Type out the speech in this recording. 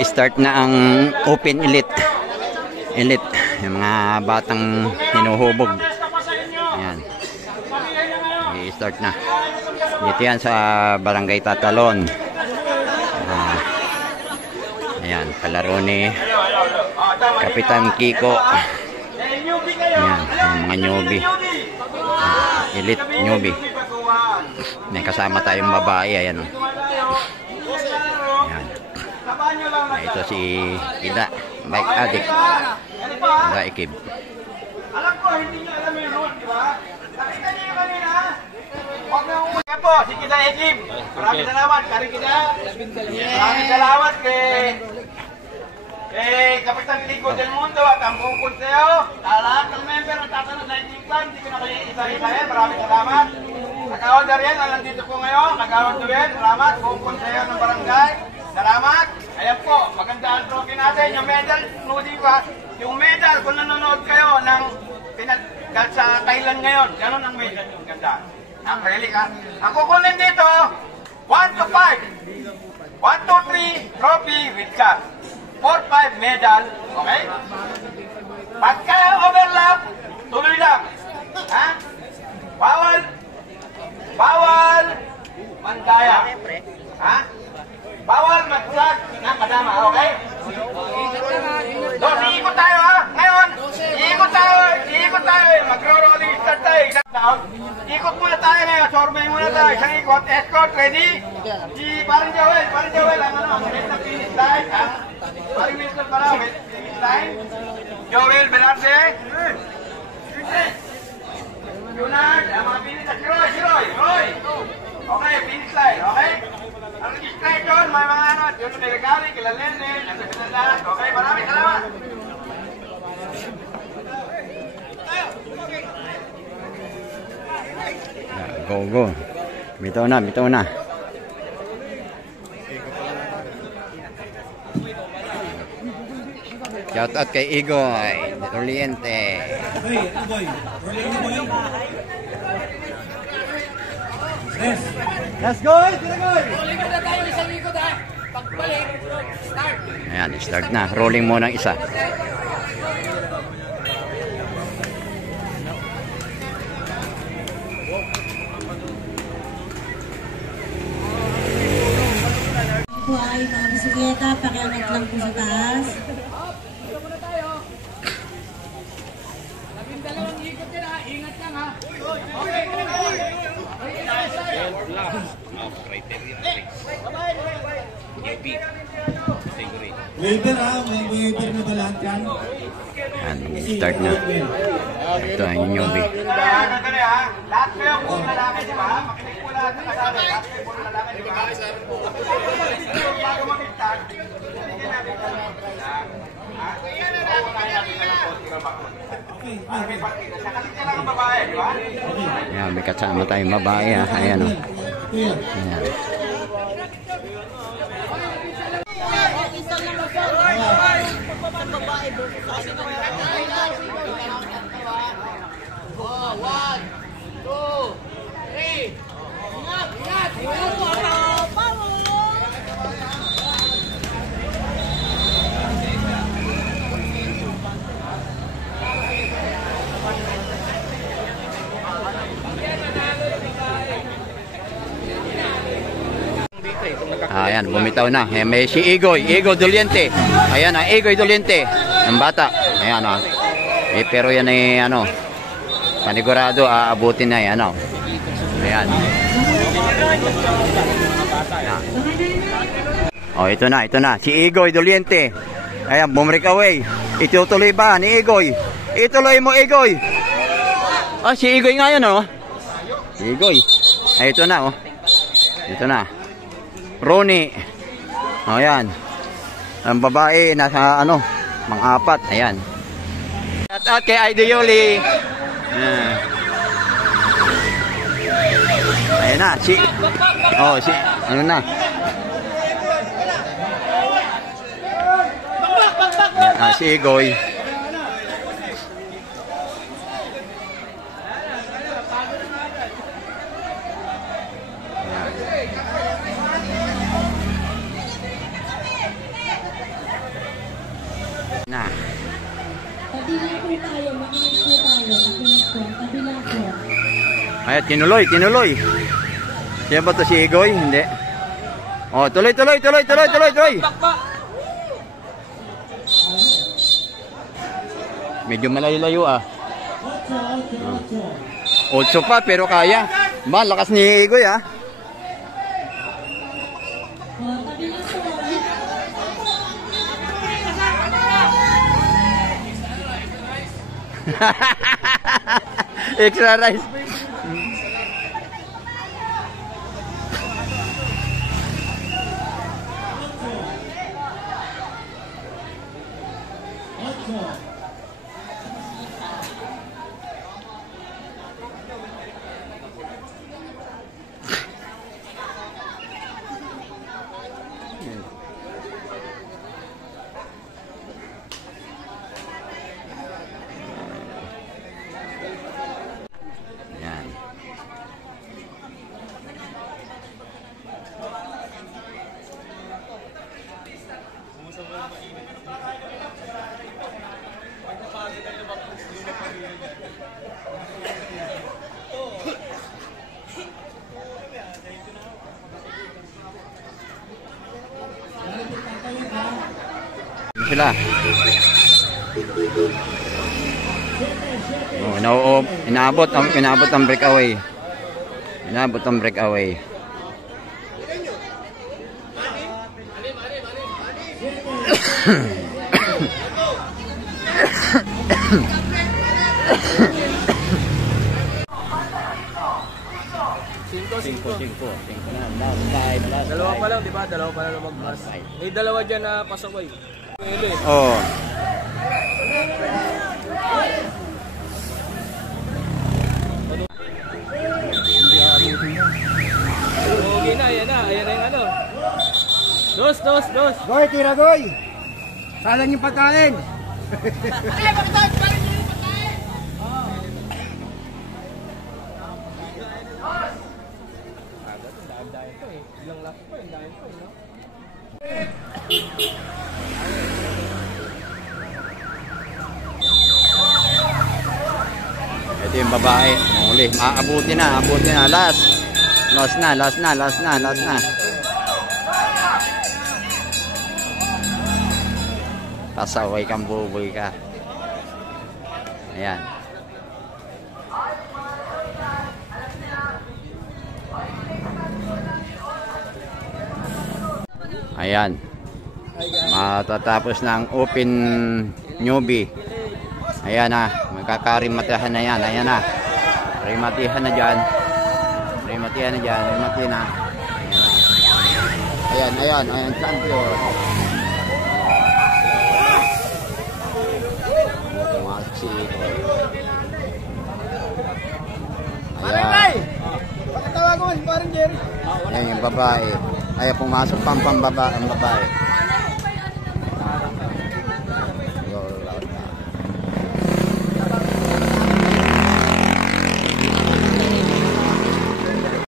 Nag-start na ang Open Elite. Yung mga batang hinuhubog. Ayan. Nag-start na. Dito yan sa Barangay Tatalon. Ayan, kalaro ni Kapitan Kiko. Ayan, yung mga newbie. Elite newbie. May kasama tayong babae. Ayan. Ayan. Ito si Ida, bike addict. Ida Ikib. Alam ko, hindi nyo alam yung road, di ba? Nakita nyo yung kanina? Huwag na umuwi po, si Ida Ikib. Maraming salamat, Karikida. Maraming salamat kay Kapitan Kiko del Mundo at ang buong konseyo. Lahat ng member ng Tatanong Lightning Club, hindi ko na kayo isa-isahin. Maraming salamat. Kagawad Darien, nandito po ngayon. Kagawad Darien, salamat. Buong konseyo ng barangay. Salamat. Ayan po, maganda ang trophy natin. Yung medal, nudi ba? Yung medal, kung nanonood kayo ng sa Thailand ngayon, ganun ang medal yung ganda. Ang relic ha. Ang kukunin dito, 1 to 5. 1, 2, 3, trophy with cash. 4, 5 medal, okay? Pagka overlap, tuloy lang. Ha? Bawal mandaya. Ha? Bawal mag-vlog ng madama, okay? Doon, iikot tayo ha? Ngayon, iikot tayo. Magro-rolling start tayo. Ikot muna tayo ngayon. Sorbay muna tayo. Isang ikot. Escort, ready? Si parang Joel, ang finish line. Parang Wilson pala, finish line. Joel, Belarde. Junard, ang mga finish line. Si Roy. Okay, finish line, okay? Ang registration, may mga ano, yung delegari, kilalende, nandun lahat. Okay, maraming salamat. Go. Bitaw na. Shout out kay Igoy, Oriente. Let's go! Rolling na tayo isang ikot ha. Pagbalik, start. Ayan, start na. Rolling mo ng isa. Po ay mga bisikleta, pakiangat lang po sa taas. Dito muna tayo. 12 ikot yan ha. Ingat lang ha. Okay. Waiver may waiver na ba lahat yan? Ayan, start na. Ito ang newbie. Lahat kayo puro lalaki, di ba? Makinig po lahat ng kasama. Lahat kayo puro lalaki, di ba? Bago mag-start, sige natin ka lang. Nakaligyan lang ang babae, di ba? Ayan, may kasama tayong babae ha. Ayan o. Ayan. Ayan, bumitaw na. Ayan, may si Igoy Doliente. Ayan, Igoy Doliente. Ang bata. Ayan, pero yan ay, panigurado, aabutin na yan, Ayan. Ito na. Si Igoy Doliente. Ayan, bumrik away. Itutuloy ba ni Igoy? Ituloy mo, Igoy. Si Igoy nga yan, Si Igoy. Ito na, Ito na. Ronnie. Ayan. Ang babae nasa mga apat. Ayan. At kay Ideoli. Ayan na. Ano na. Si Igoy. Na. Kabila po tayo, makinig po tayo. Makinig po, kabila po. Ay, tinuloy, tinuloy. Siya ba to si Igoy? Hindi. Oh, tuloy. Medyo malayo-layo ah. 8 pa pero kaya. Ba, lakas ni Igoy ah. Kabila po. Extra rice. Yan. Sila. Oh, inaabot ang breakaway. Inaabot ang breakaway. Cinco na. Dalawa pa lang, di ba? Dalawa pa lang na mag-pass. May dalawa dyan na pasaway. Oh. Okay na, ayan na yung ano. Dos. Goy, tira goy! Salang yung pagkain! Ilang lap pa, yung dahil pa, no? Ito yung babae. Uli. Abuti na. Last na. Pasaway kang buboy ka. Ayan. Ayan. Matatapos ng open newbie. Ayan na. Magkakarimatihan na yan. Ayan na. Rimatihan na dyan. Rimati na. Ayan. Champion. Pumasok si Igoy. Ayan. Pakatawagan, parang Jerry. Ayan yung babae. Ayan, pumasok ang babae.